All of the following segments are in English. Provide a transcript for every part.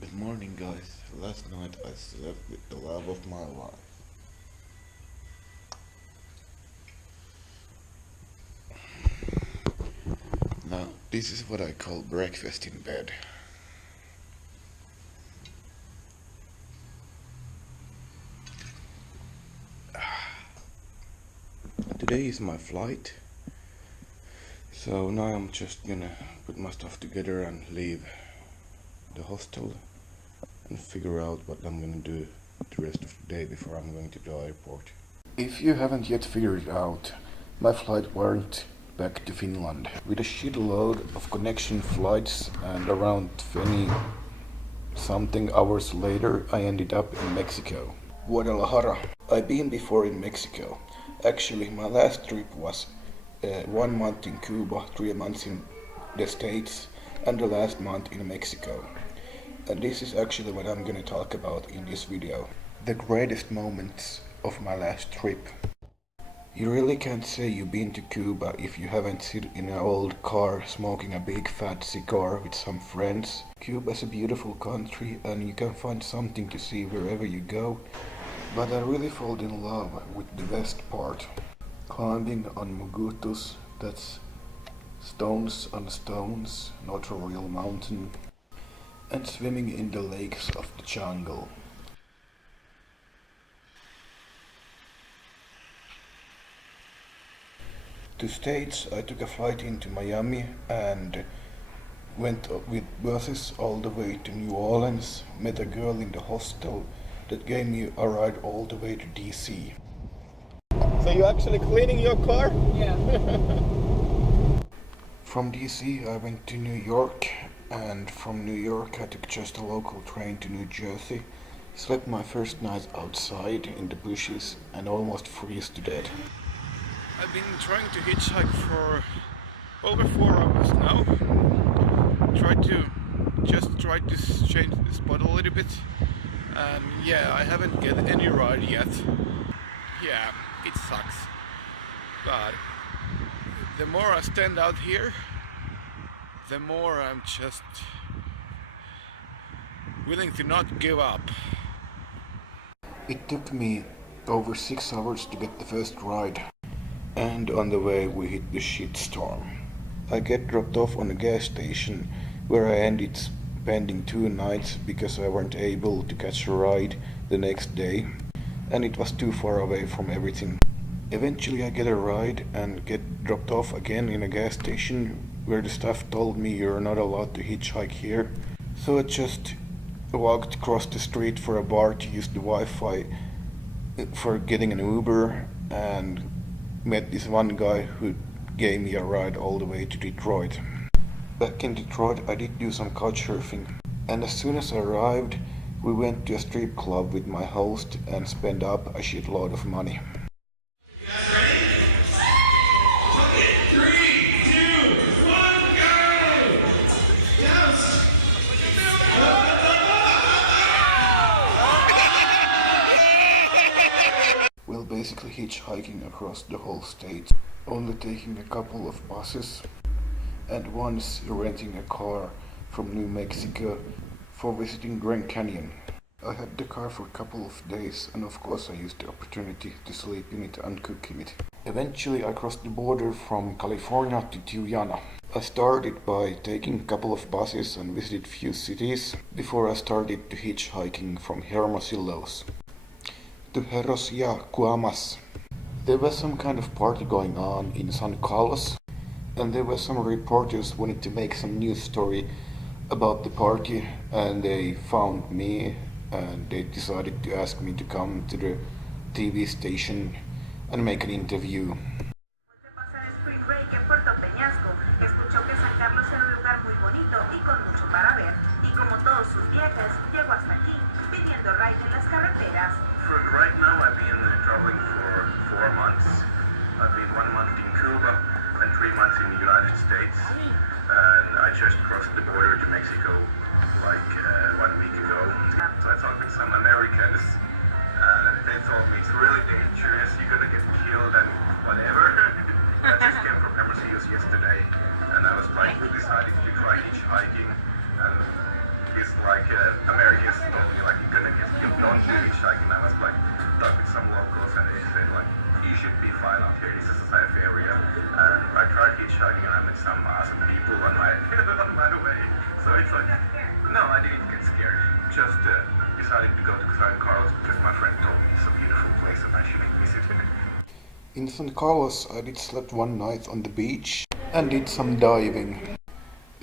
Good morning, guys. Last night I slept with the love of my life. Now, this is what I call breakfast in bed. Today is my flight, so now I'm just gonna put my stuff together and leave the hostel and figure out what I'm gonna do the rest of the day before I'm going to the airport. If you haven't yet figured it out, my flight went back to Finland with a shitload of connection flights, and around 20 something hours later I ended up in Mexico. Guadalajara. I've been before in Mexico. Actually, my last trip was 1 month in Cuba, 3 months in the States, and the last month in Mexico. And this is actually what I'm gonna talk about in this video. The greatest moments of my last trip. You really can't say you've been to Cuba if you haven't sit in an old car smoking a big fat cigar with some friends. Cuba's a beautiful country and you can find something to see wherever you go. But I really fall in love with the west part. Climbing on Mugutus, that's stones on stones, not a real mountain. And swimming in the lakes of the jungle. To States, I took a flight into Miami and went with buses all the way to New Orleans, met a girl in the hostel that gave me a ride all the way to DC. So you actually cleaning your car? Yeah. From DC I went to New York, and from New York I took just a local train to New Jersey, slept my first night outside in the bushes and almost freeze to death. I've been trying to hitchhike for over 4 hours now. Try to change the spot a little bit. And yeah, I haven't get any ride yet. Yeah, it sucks. But the more I stand out here, the more I'm just willing to not give up. It took me over 6 hours to get the first ride, and on the way we hit the shitstorm. I get dropped off on a gas station where I ended spending 2 nights because I weren't able to catch a ride the next day, and it was too far away from everything. Eventually I get a ride and get dropped off again in a gas station where the staff told me you're not allowed to hitchhike here. So I just walked across the street for a bar to use the Wi-Fi for getting an Uber, and met this one guy who gave me a ride all the way to Detroit. Back in Detroit I did do some couch surfing, and as soon as I arrived we went to a strip club with my host and spent up a shitload of money. Well, basically hitchhiking across the whole state, only taking a couple of buses, and once renting a car from New Mexico for visiting Grand Canyon. I had the car for a couple of days, and of course I used the opportunity to sleep in it and cook in it. Eventually I crossed the border from California to Tijuana. I started by taking a couple of buses and visited few cities before I started to hitchhiking from Hermosillos to Heros y Cuamas. There was some kind of party going on in San Carlos, and there were some reporters wanting to make some news story about the party, and they found me and they decided to ask me to come to the TV station and make an interview. Right now I've been traveling for 4 months. I've been 1 month in Cuba and 3 months in the United States. And I just crossed the border to Mexico like 1 week ago. So I talked with some Americans and they told me it's really dangerous, you're gonna get killed and whatever. In San Carlos, I did slept one night on the beach and did some diving.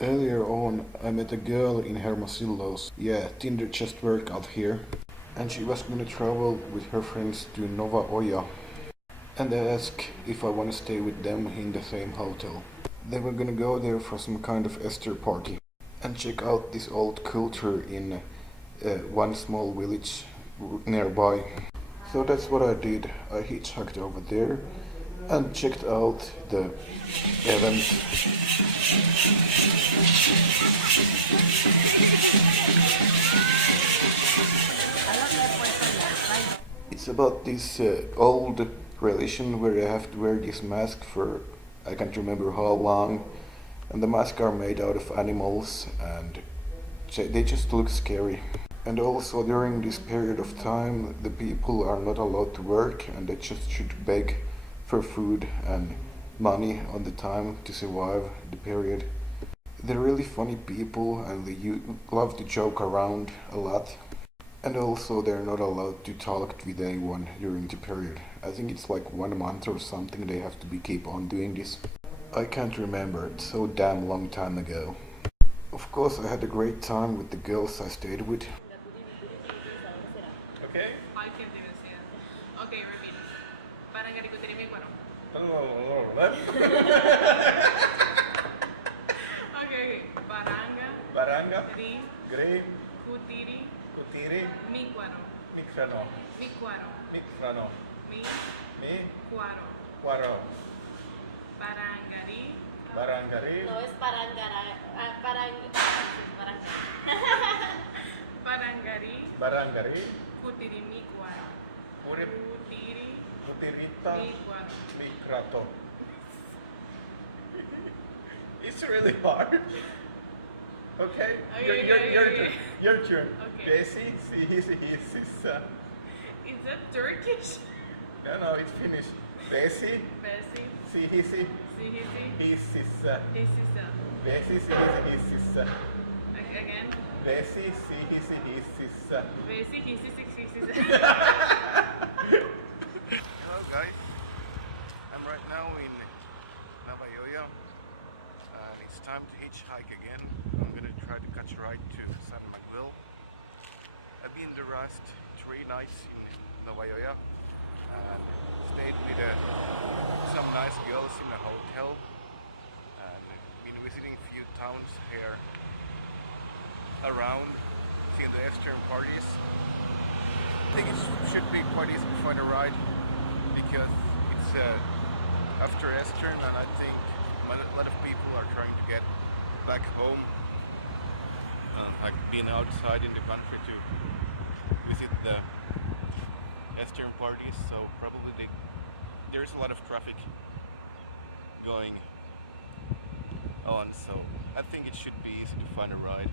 Earlier on, I met a girl in Hermosillos. Yeah, Tinder just worked out here. And she was gonna travel with her friends to Nova Oya. And I asked if I wanna stay with them in the same hotel. They were gonna go there for some kind of Easter party and check out this old culture in one small village nearby. So that's what I did. I hitchhiked over there and checked out the event. It's about this old religion where you have to wear this mask for I can't remember how long, and the masks are made out of animals and they just look scary. And also during this period of time the people are not allowed to work and they just should beg for food and money on the time to survive the period. They're really funny people and they love to joke around a lot. And also they're not allowed to talk with anyone during the period. I think it's like 1 month or something they have to keep on doing this. I can't remember, it's so damn long time ago. Of course I had a great time with the girls I stayed with. Okay. I can't even say it. Okay, repeat. Parangaricutirimícuaro. Okay. Baranga. Baranga. Ri. Gre. Kutiri. Kutiri. Micuaro. Mikfrano. Micuaro. Mikfrano. Mi. Mi. Cuaro. Cuaro. Parangari. Barangari. No es parangara, Parangari. Barangari. Kutirimicuaro. Urip. Kutiri. Kutirita. Micuaro. Mikrato. It's really hard. Okay. Okay. Your turn. Okay. Besi, he's Is that Turkish? no, it's finished. Besi, Besi. sihisi, Sihisi. hisisa. Hisisa. Besi, sihisi, hisisa. Again. Besi, sihisi, hisisa. Besi. Hisisa. Hello guys, I'm right now in Navajoya and it's time to hitchhike again. I'm gonna try to catch a ride to San Miguel. I've been the last 3 nights in Navajoya and stayed with some nice girls in a hotel and been visiting a few towns here around, seeing the Eastern parties. I think it should be quite easy to find a ride because it's after Eastern and I think a lot of people are trying to get back home. I've been outside in the country to visit the Eastern parties, so probably there's a lot of traffic going on, so I think it should be easy to find a ride.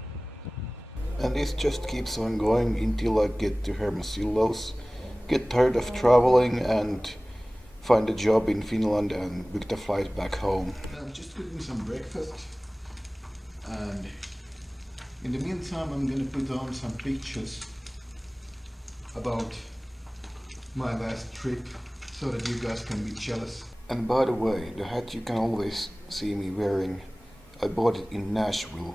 And this just keeps on going until I get to Hermosillos, get tired of traveling and find a job in Finland and book the flight back home. I'm just cooking some breakfast and in the meantime I'm gonna put on some pictures about my last trip so that you guys can be jealous. And by the way, the hat you can always see me wearing, I bought it in Nashville.